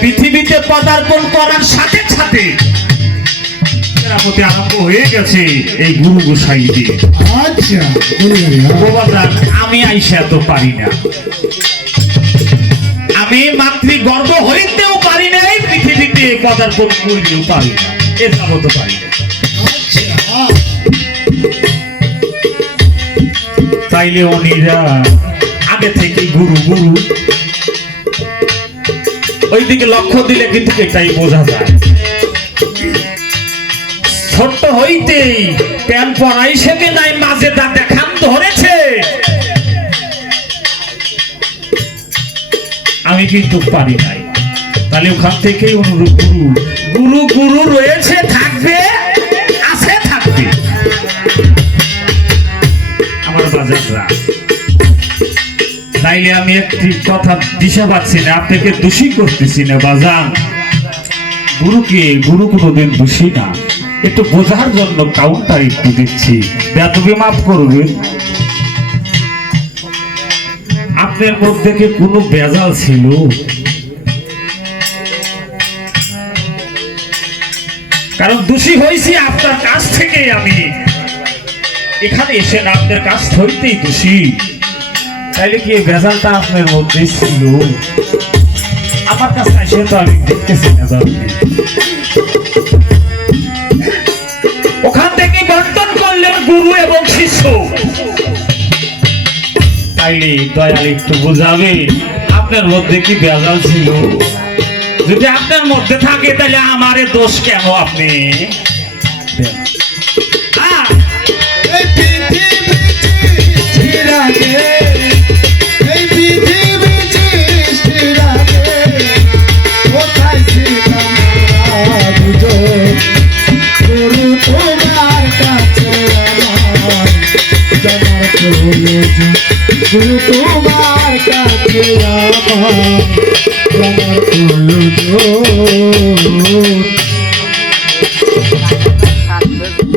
পৃথিবীতে পদার্পণ করার সাথে সাথে মেরামতি আরম্ভ হয়ে গেছে এই গুরু গোসাই দিয়ে। আচ্ছা আমি আইসা তো পারি না, আমি মাতৃ গর্ভ হইতেও পারি না, এই পৃথিবীতে পদার্পণ করতেও পারি না, এ যাবত পারি না। তাইলে উনিরা আগে থেকে গুরু গুরু ওইদিকে লক্ষ্য দিলে কিন্তু এটাই বোঝা যায়। ছোট্ট হইতেই প্যান পরাই শেখে নাই, মাঝে দা দেখান ধরেছে। আমি কিন্তু পারি নাই, তাহলে ওখান থেকেই অনুরূপ গুরু গুরু গুরু রয়েছে, থাকবে, আছে, থাকবে। আমার বাজাররা তাইলে আমি একটি কথা দিশা পাচ্ছি না, আপনাকে দোষী করতেছি না বাজান। গুরুকে গুরু কোনোদিন দোষী না, একটু বোঝার জন্য কাউন্টার একটু দিচ্ছি, বেতবে মাফ করবেন। আপনার মধ্যে কি কোনো বেজাল ছিল? কারণ দোষী হয়েছি আপনার কাছ থেকে, আমি এখানে এসে না আপনার কাছ হইতেই দোষী। তাইলে কি ভেজালটা আপনার মধ্যে ছিল? আমার কাছে এসে তো আমি দেখতেছি না, ওখান থেকে বন্টন করলেন গুরু এবং শিষ্য। তাইলে দয়াল একটু বোঝাবে আপনার মধ্যে কি ভেজাল ছিল? যদি আপনার মধ্যে থাকে তাহলে আমারে দোষ কেন আপনি? গুরু তোমার কাছে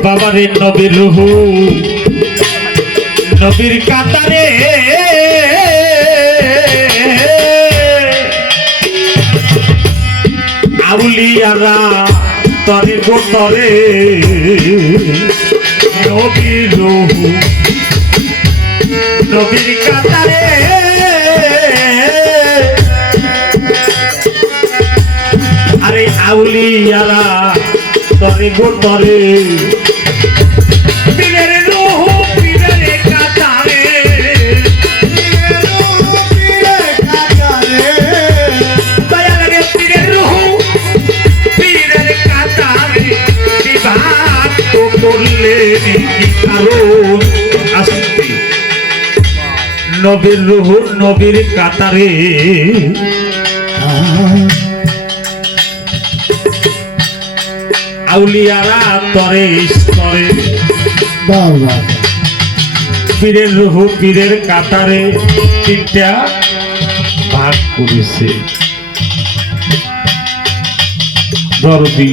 বাবারে নবীর রুহু নবীর কাতারে আউলিয়ারা তরে গো তরে নবীর রুহু নবীর কাতারে আরে আউলিয়ারা তরে গো তরে পীরের রুহু পীরের কাতারে দয়ালে পীরের রুহু পীরের কাতারে বিবাদ তো করলে কি কারণ আসতে নবীর রুহু নবীর কাতারে আউলিয়ারা তরে স্তরে পীরের রুহু পীরের কাতারে তিনটা ভাগ করেছে। দরদি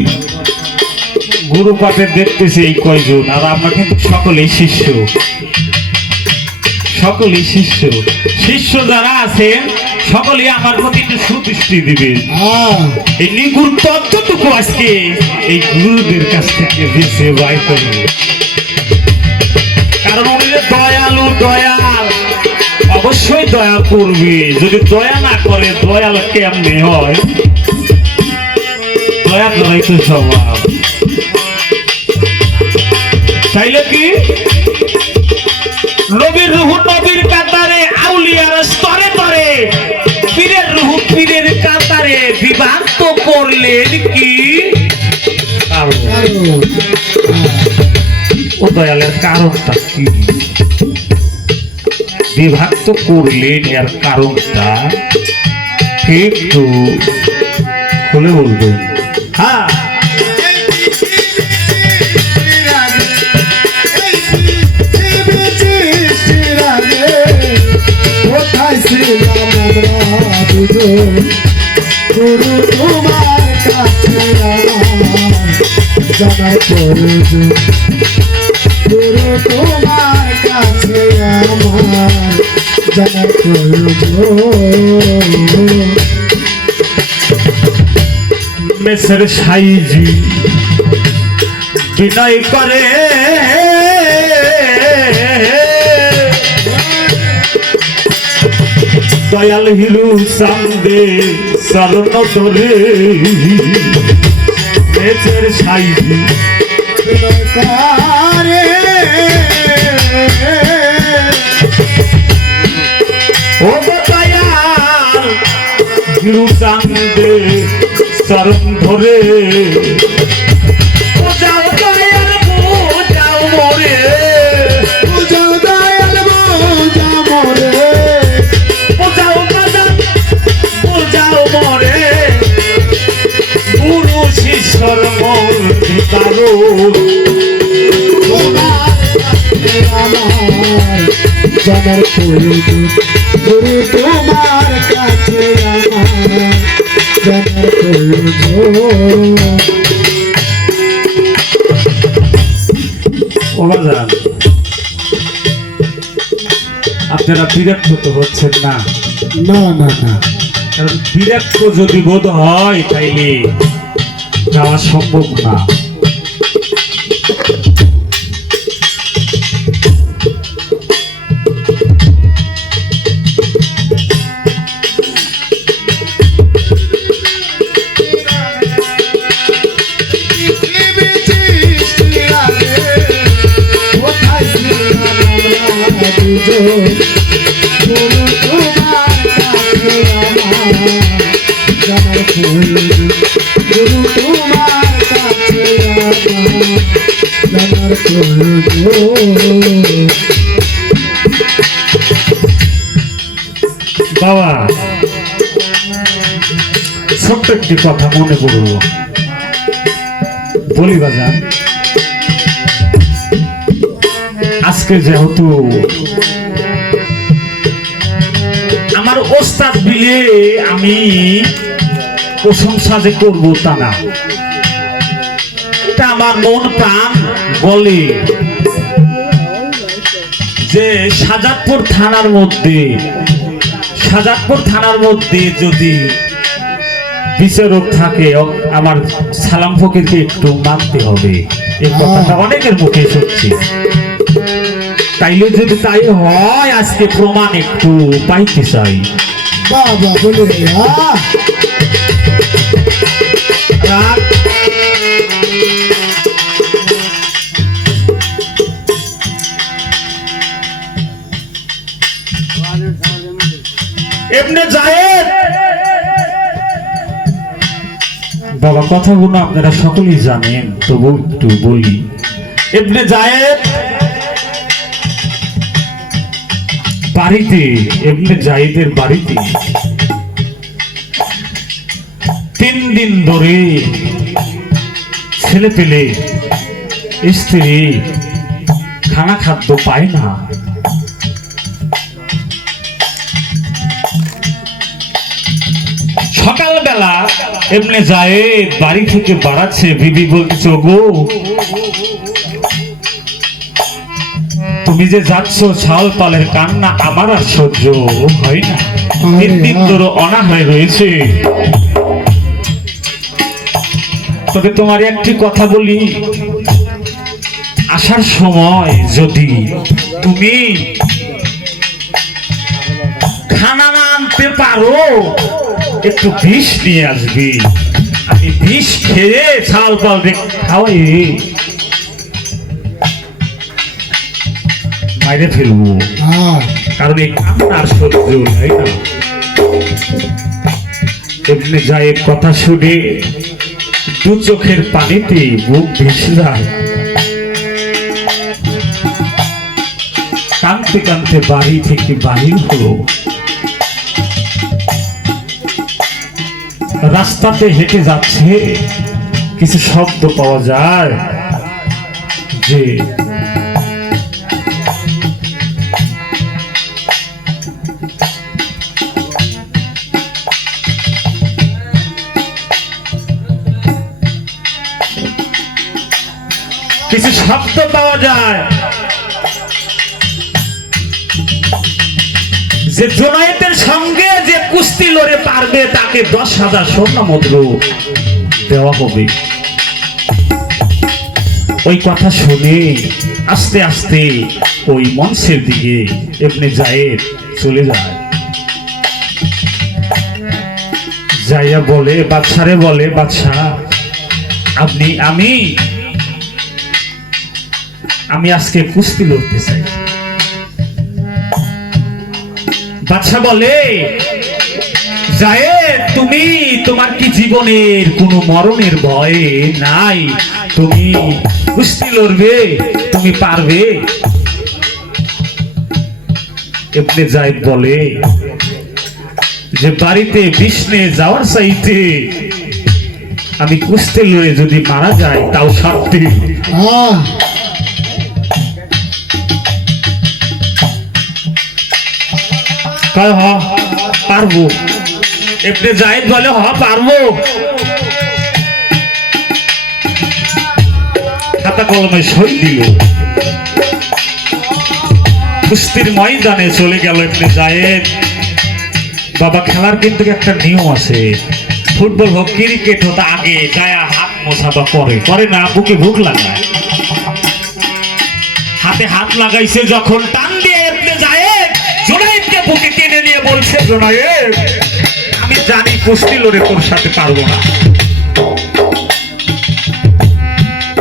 গুরু পাঠে দেখতেছে এই কয়জন, আর আমরা কিন্তু সকলেই শিষ্য, সকলেই শিষ্য। শিষ্য যারা আছেন সকলে আমার প্রতি একটু সুদৃষ্টি দিবেন। এই নিগুর তত্ত্বটুকু আজকে এই গুরুদের কাছ থেকে বেছে বাই করব, কারণ উনি দয়ালু, দয়াল অবশ্যই দয়া করবে। যদি দয়া না করে দয়াল কেমনে হয়? দয়া করাই তো স্বভাব। চাইলে কি নবীর রুহু নবীর কাতারে আউলিয়ারা স্তরে স্তরে পীরের রুহু পীরের কাতারে বিভক্ত করলেন কি? ও দয়ালের কারণটা কি বিভক্ত করলেন? এর কারণটা একটু খুলে বলবেন? হ্যাঁ, গুরু তোমার কাছে জানার প্রয়োজন, গুরু তোমার কাছে আমার জানার প্রয়োজন। মেসের সাইজি বিনয় করে দয়াল হিলু সান্দে চরণ ধরে মেসের সাইজি করে ও দয়াল হিলু সান্দে চরণ ধরে পূজাও দয়াল পূজাও মোরে পূজা দয়াল পূজা মোরে পূজাও বাজান পূজাও মোরে গুরু শিষ্যর মোর ভিতারো তোমার কাছে আমার জানার প্রয়োজন গুরু তোমার কাছে আমার জানার প্রয়োজন ওবাজান আপনারা বিরক্ত তো হচ্ছেন না, না না না কারণ বিরক্ত যদি বোধ হয় তাইলে যাওয়া সম্ভব না। পৃথিবী সৃষ্টি আগে কোথায় ছিলাম আমরা দুজন গুরু তোমার কাছে আমার জানার প্রয়োজন গুরু তোমার কাছে আমার জানার প্রয়োজন বাবা ছোট্ট একটি কথা মনে পড়ল, বলি বাজান। আজকে যেহেতু আমার ওস্তাদ বিলে আমি প্রশংসা যে করবো তা না, এটা আমার মন প্রাণ বলে যে শাহজাদপুর থানার মধ্যে যদি বিচারক থাকে আমার সালাম ফকিরকে একটু মানতে হবে। এই কথাটা অনেকের মুখে শুনছি, তাইলে যদি তাই হয় আজকে প্রমাণ একটু পাইতে চাই। বাবা বলে রাত এমনি জায়েদ বাবা, কথাগুলো আপনারা সকলেই জানেন, তবু একটু বলি। ইবনে জায়েদ বাড়িতে, ইবনে জায়েদের বাড়িতে 3 দিন ধরে ছেলে পেলে স্ত্রী খানা খাদ্য পায় না। সকালবেলা এমনি যায় বাড়ি থেকে বাড়াচ্ছে, বিবি বলছো গো তুমি যে যাচ্ছ ছাল পালের কান্না আমার আর সহ্য হয় না, 3 দিন ধরে অনাহারে রয়েছে। তবে তোমার একটি কথা বলি, আসার সময় যদি তুমি খানা না আনতে পারো একটু বিষ নিয়ে আসবি, আমি বিষ খেয়ে ছাল পাল খাওয়াই বাইরে ফেলবো, কারণ এই কান্নার সহ্য হয় না। এমনি যায় কথা শুনে 2 চোখের পানিতে বুক ভেসে যায়, কাঁদতে কাঁদতে বাড়ি থেকে বাহির হলো। রাস্তাতে হেঁটে যাচ্ছে, কিছু শব্দ পাওয়া যায় যে কিছু শব্দ পাওয়া যায় যে জোনায়েতের সঙ্গে যে কুস্তি লড়ে পারবে তাকে 10,000 স্বর্ণ মুদ্রা দেওয়া হবে। ওই কথা শুনে আস্তে আস্তে ওই মঞ্চের দিকে ইবনে যায়েদ চলে যায়। যাইয়া বলে, বাদশারে বলে, বাদশা আপনি আমি আজকে কুস্তি লড়তে চাই। বাদশা বলে, যায়েদ তুমি, তোমার কি জীবনের কোনো মরণের ভয় নাই? তুমি কুস্তি লড়বে, তুমি পারবে? ইবনে যায়েদ বলে যে বাড়িতে বিষ্ণে যাওয়ার চাইতে আমি কুস্তি লড়ে যদি মারা যাই তাও শান্তি। পারবো। ইবনে যায়েদ বলে হ পারবো। খাতা কলমে সই দিল। কুস্তির ময়দানে চলে গেল ইবনে যায়েদ। বাবা খেলার কিন্তু একটা নিয়ম আছে, ফুটবল হোক ক্রিকেট হোক আগে যায় হাত মোছাবা করে না, বুকে ভুক লাগায়। হাতে হাত লাগাইছে যখন, টান দিয়ে ইবনে যায়েদ জুনায়েদকে বুকে টেনে নিয়ে বলছে, জুনায়েদ আমি জানি কুস্তি লড়ে তোর সাথে পারবো না।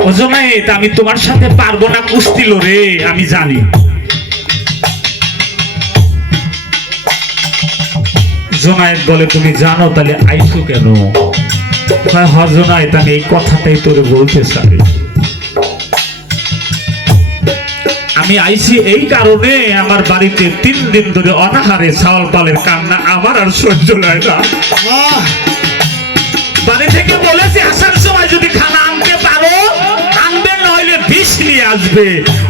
ও জুনায়েদ আমি তোমার সাথে পারবো না কুস্তি লড়ে, আমি জানি। জুনায়েদ বলে, তুমি জানো তাহলে আইসো কেন? জুনায়েদ আমি এই কথাটাই তোরে বলতে চাই। আমি আইছি এই কারণে, আমার বাড়িতে 3 দিন ধরে অনাহারে চাউল পালের কান্না আমার আর সহ্য হয় না। বাড়ি থেকে বলেছি আসার সময় যদি খানা আনতে পারো আনবে, নইলে বিষ নিয়ে আসবে।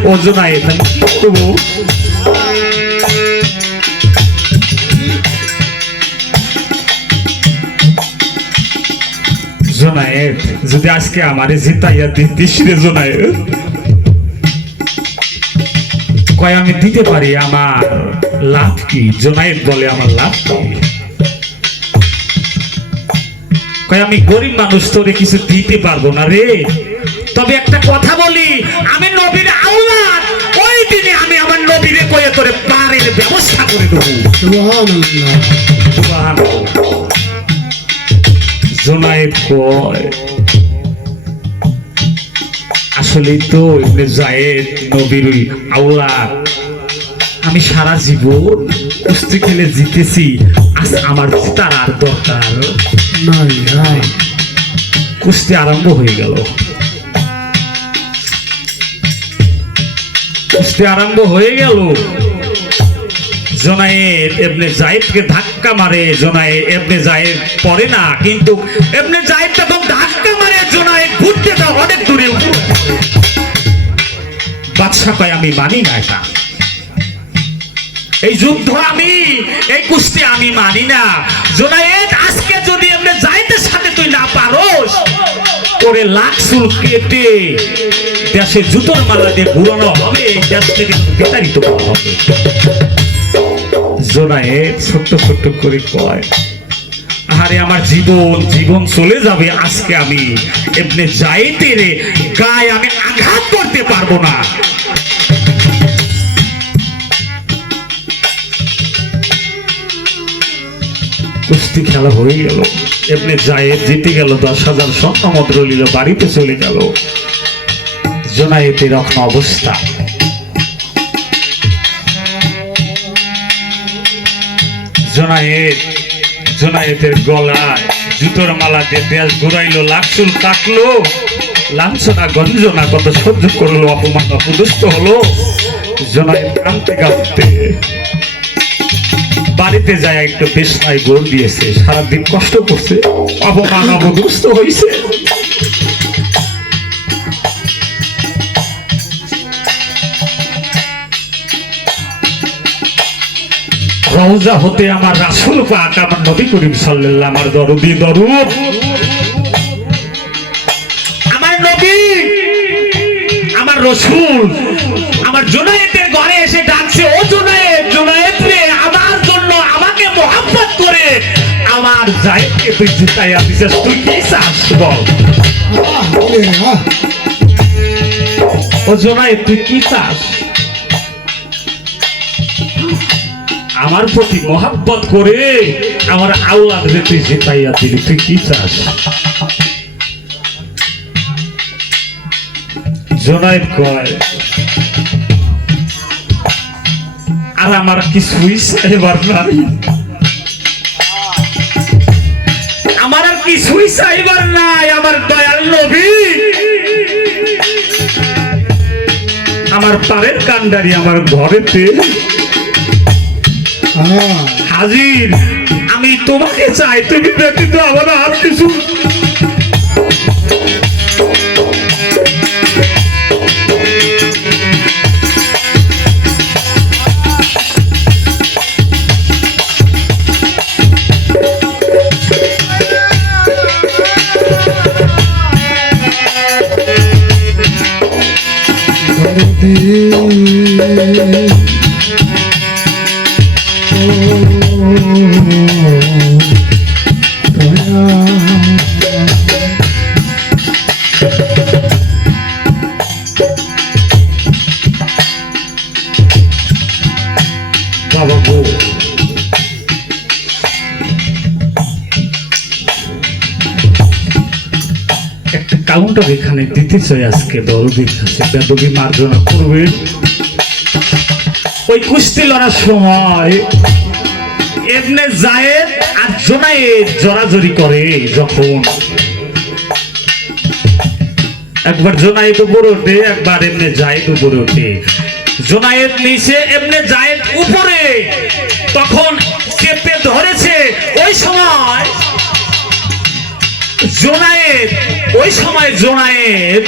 ও জুনায়েদ আমি কি করবো? জুনায়েদ যদি আজকে আমারে জিতাইয়া দিস রে জুনায়েদ, কয় আমি দিতে পারি, আমার লাভ কি? জুনায়েদ বলে আমার লাভ কি? কয় আমি গরিব মানুষ, তোরে কিছু দিতে পারবো না রে, তবে একটা কথা বলি, আমি নবীর আওলাদ, ওই দিনে আমি আমার নবীরে কয়ে তোরে পারের ব্যবস্থা করে দেবো। সুবহানাল্লাহ সুবহানাল্লাহ। জুনায়েদ কয় আসলেই তো ইবনে যায়েদ নবীর আওলাদ, আমি সারা জীবন কুস্তি খেলে জিতেছি, আজ আমার তার আর দরকার নাই। কুস্তি আরম্ভ হয়ে গেল। কুস্তি আরম্ভ হয়ে গেল। জুনায়েদ ইবনে যায়েদকে ধাক্কা মারে, ইবনে যায়েদ পড়ে না, কিন্তু ইবনে যায়েদ তখন ধাক্কা মারে, জুনায়েদ ঘুরতে দাও অনেক দূরে। বাদশা কয় আমি মানি না এটা, এই যুদ্ধ আমি, এই কুস্তি আমি মানি না। জুনায়েদ আজকে যদি ইবনে যায়েদের সাথে তুই না পারোস, তোরে লাখ চুল কেটে দেশে জুতোর মালা দিয়ে ঘুরানো হবে, দেশ থেকে বিতাড়িত করা হবে। জুনায়েদ ছোট্ট ছোট্ট করে কয়, আরে আমার জীবন চলে যাবে আজকে, আমি ইবনে যায়েদের গায়ে আমি আঘাত করতে পারবো না। কুস্তি খেলা হয়ে গেল, ইবনে যায়েদ জিতে গেল, 10,000 স্বর্ণ মুদ্রা নিল, বাড়িতে চলে গেল। জুনায়েদের এখন অবস্থা, জুনায়েদের গলায় জুতোর মালা দিয়ে দেশ ঘুরাইলো, লাখ চুল কাটলো, লাঞ্ছনা গঞ্জনা কত সহ্য করলো, অপমান অপদস্থ হলো। জুনায়েদ কাঁদতে কাঁদতে বাড়িতে যায় একটু বেশনায় গোল দিয়েছে, সারাদিন কষ্ট করছে, অপমান অপদস্থ হয়েছে। রওজা হতে আমার রাসূল পাক, আমার নবী করিম সাল্লাল্লাহু আমার দরদি দরুদ, আমার নবী, আমার রাসূল আমার জুনায়েদের ঘরে এসে ডাকছে, ও জুনায়েদ, জুনায়েদ রে, আমার জন্য আমাকে মহব্বত করে আমার আমার জায়েদকে তুই জিতাইয়া দিছিস, তুই কি চাস বল? বলে ও জোনায়েদ তুই কি চাস? আমার প্রতি মহাব্বত করে আমার আওলাদরে তুই জিতাইয়া দিলি, তুই কি চাস? জোনায়েদ কয় আর আমার কিছুই চাইবার নাই, আমার আর কিছুই চাইবার নাই। আমার দয়াল নবী আমার পারের কান্ডারি আমার ঘরেতে হাজির, আমি তোমাকে চাই, তুমি ব্যতীত আমার আর কিছু। বাবা গো, একটা কাউন্টার এখানে দিতে চাই আজকে দরদির কাছে, বেদবি মার্জনা করবে। ওই কুস্তি লড়ার সময় ইবনে জায়েদ আর জোনায়েদ জড়াজড়ি করে, যখন একবার জোনায়েদ উপরে ওঠে, একবার ইবনে জায়েদ উপরে ওঠে। জোনায়েদ নিচে, ইবনে জায়েদ উপরে, তখন চেপে ধরেছে। ওই সময় জোনায়েদ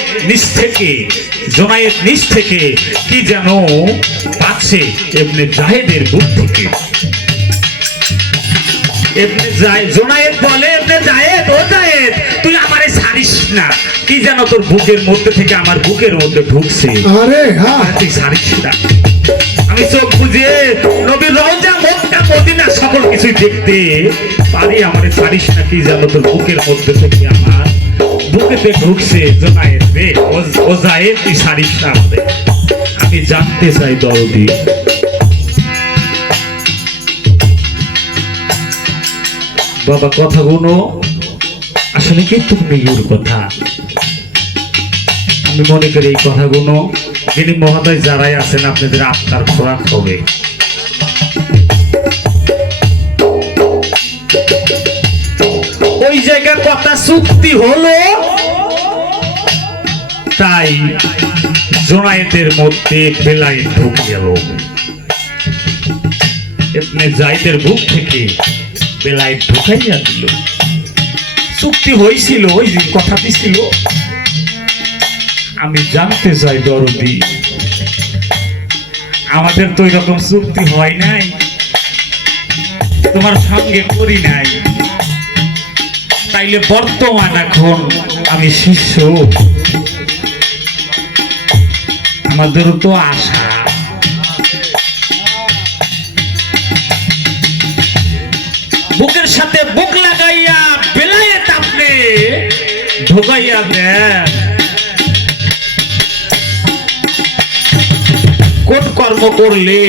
নিচ থেকে কি যেন পাচ্ছে ইবনে জায়েদের বুক থেকে। জোনায়েদ বলে, ইবনে জায়েদ, ও জায়েদ তুই আমারে ছাড়িস না, কি যেন তোর বুকের মধ্যে থেকে আমার বুকের মধ্যে ঢুকছে, আরে হ্যাঁ তুই ছাড়িস না। আমি চোখ বুঝিয়ে নবীর রওজা মক্কা মদিনা সকল কিছুই দেখতে পারি, আমারে ছাড়িস না, কি যেন তোর বুকের মধ্যে থেকে আমার বুকেতে ঢুকছে। জোনায়েদ রে, ও জায়েদ তুই ছাড়িস না আমারে। আমি জানতে চাই দরদি, বাবা কথাগুলো আসলে কিন্তু মেয়ের কথা। আমি মনে করি এই কথাগুলো যিনি মহোদয় যারাই আছেন আপনাদের আত্মার খোরাক হবে। ওই জায়গা কথা চুক্তি হলো, তাই জোনায়েদের মধ্যে বেলায়েত ঢুকে গেল। ইবনে জায়েদের বুক থেকে বেলায়েত ঢুকাইয়া দিল। চুক্তি হয়েছিল, ওই যে কথা দিছিল। আমি জানতে চাই দরদি, আমাদের তো এরকম চুক্তি হয় নাই, তোমার সঙ্গে করি নাই, তাইলে বর্তমান এখন আমি শিষ্য, আমাদেরও তো আশা। বুকের সাথে বুক লাগাইয়া বেলায়েত আপনি ঢোকাইয়া দেন, কোন কর্ম করলে,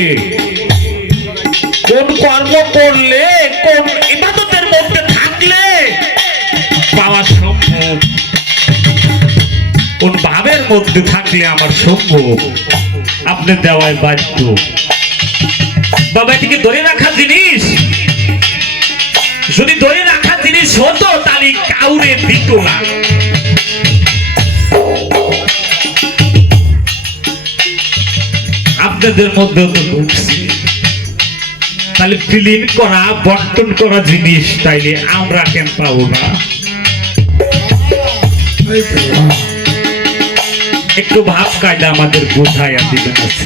কোন ইবাদতের মধ্যে থাকলে পাওয়া সম্ভব, কোন ভাবের মধ্যে থাকলে আমার সম্ভব, আপনি দেওয়ায় বাধ্য। বাবা এটিকে ধরে রাখা জিনিস, যদি ধরে রাখা জিনিস হতো তাহলে কাউরে দিত না। আপনাদের মধ্যে তো ঢুকছি, তাহলে বিলীন করা বন্টন করা জিনিস তাইলে আমরা কেন পাবো না? একটু ভাব কায়দা আমাদের বোঝাইয়া দিবেন আছে।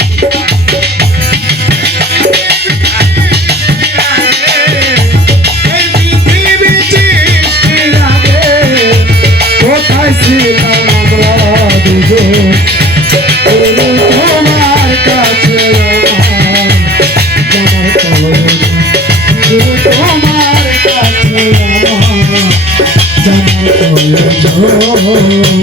কোথায় ছিলাম আমরা দুজন, তোমার কাছে আমার তোমার কাছে হয়েছ